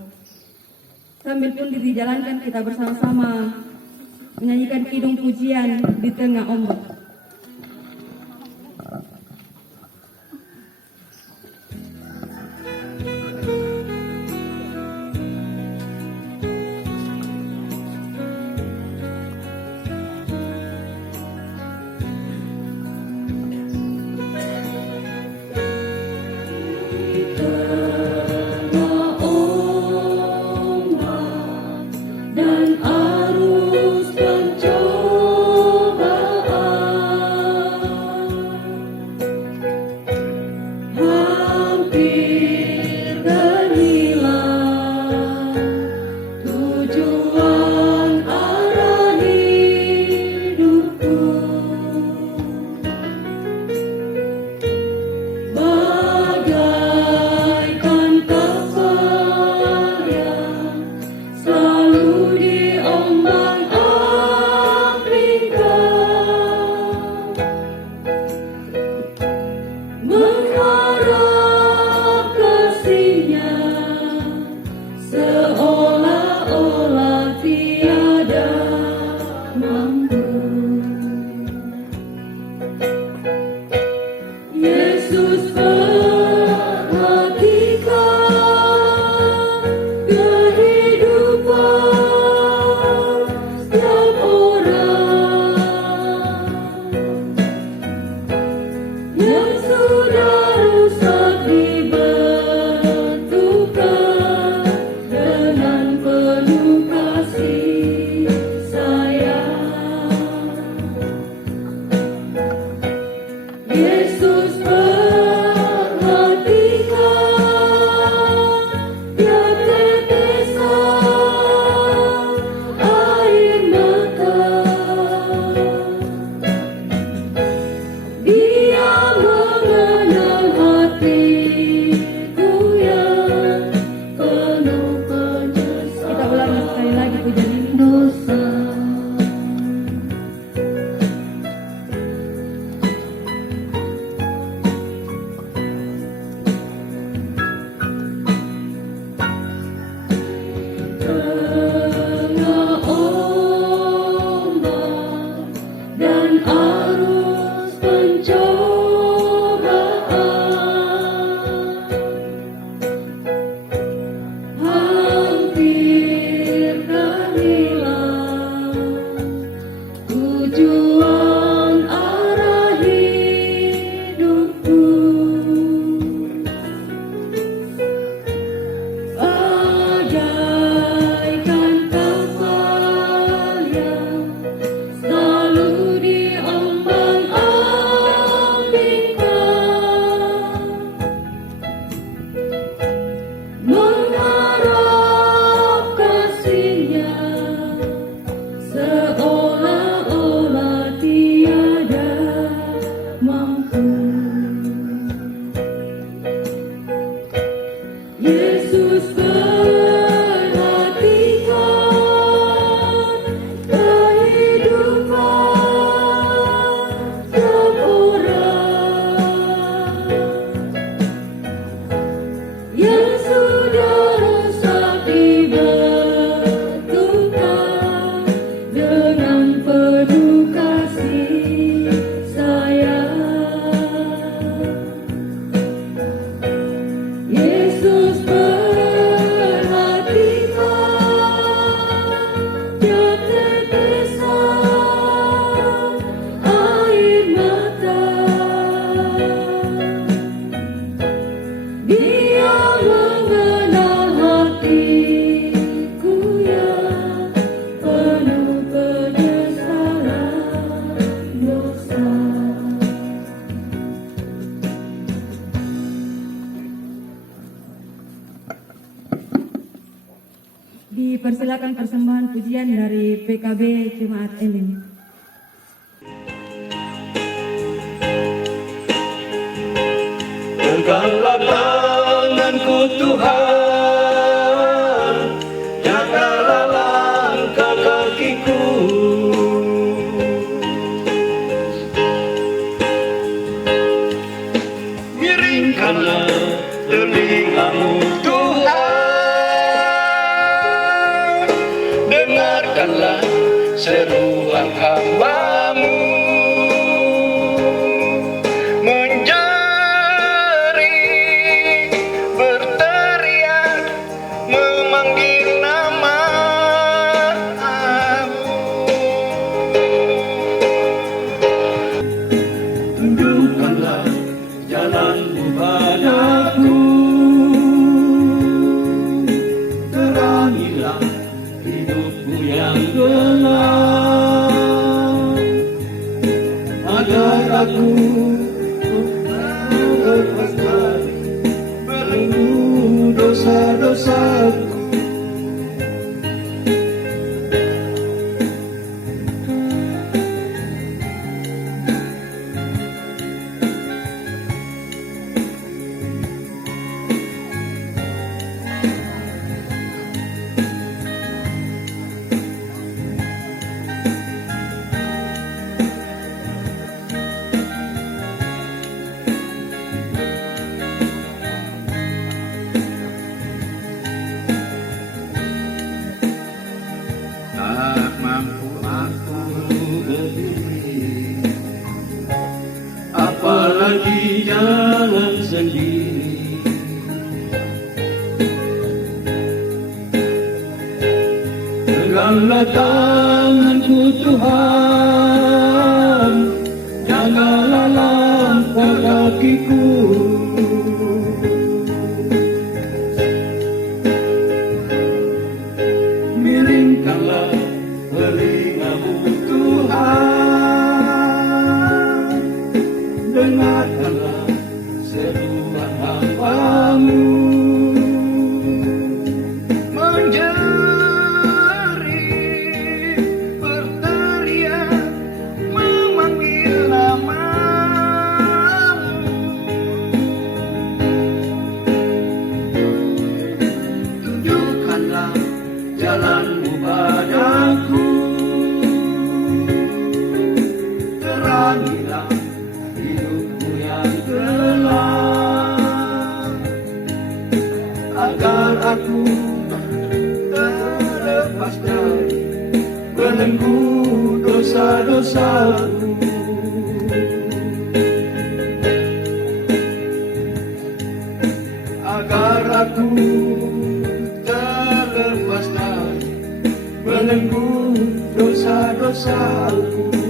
Sambil pun dijalankan, kita bersama-sama menyanyikan kidung pujian di tengah ombak. Dan arus pencobaan sekali lagi pujian ini. dosa. Tengah ombak dan arus pencobaan, hampir kan hilang tujuan arah hidupku. Bagaikan kapal yang selalu diombang-ambingkan, mengharap kasihnya seolah-olah tiada mampu. Yesus perhatikan kehidupan setiap orang yang sudah rusak dibetulkan dengan penuh kasih sayang. Yesus perhatikan tiap tetesan air mata. Dia mengenal hatiku yang penuh penyesalan dosa. Dipersilakan persembahan pujian dari PKB Jemaat Elim. Peganglah tanganku Tuhan, jagalah langkah kakiku. Miringkanlah telingamu Tuhan, dengarkanlah seruan hamba-Mu. Menjerit, berteriak, memanggil nama-Mu. Tunjukkanlah jalan-Mu padaku, terangilah hidupku yang gelap, agar aku lepas dari belenggu dosa-dosaku. Tak mampu aku berdiri, apalagi jalan sendiri. Peganglah tanganku Tuhan, jagalah langkah kakiku. Miringkanlah telinga-Mu Tuhan, dengarkanlah seruan hamba-Mu. Menjerit, berteriak, memanggil nama-Mu. firman-Mu padaku, terangilah hidupku yang gelap, agar aku terlepas dari belenggu dosa-dosaku. Agar aku terlepas dari belenggu dosa-dosaku.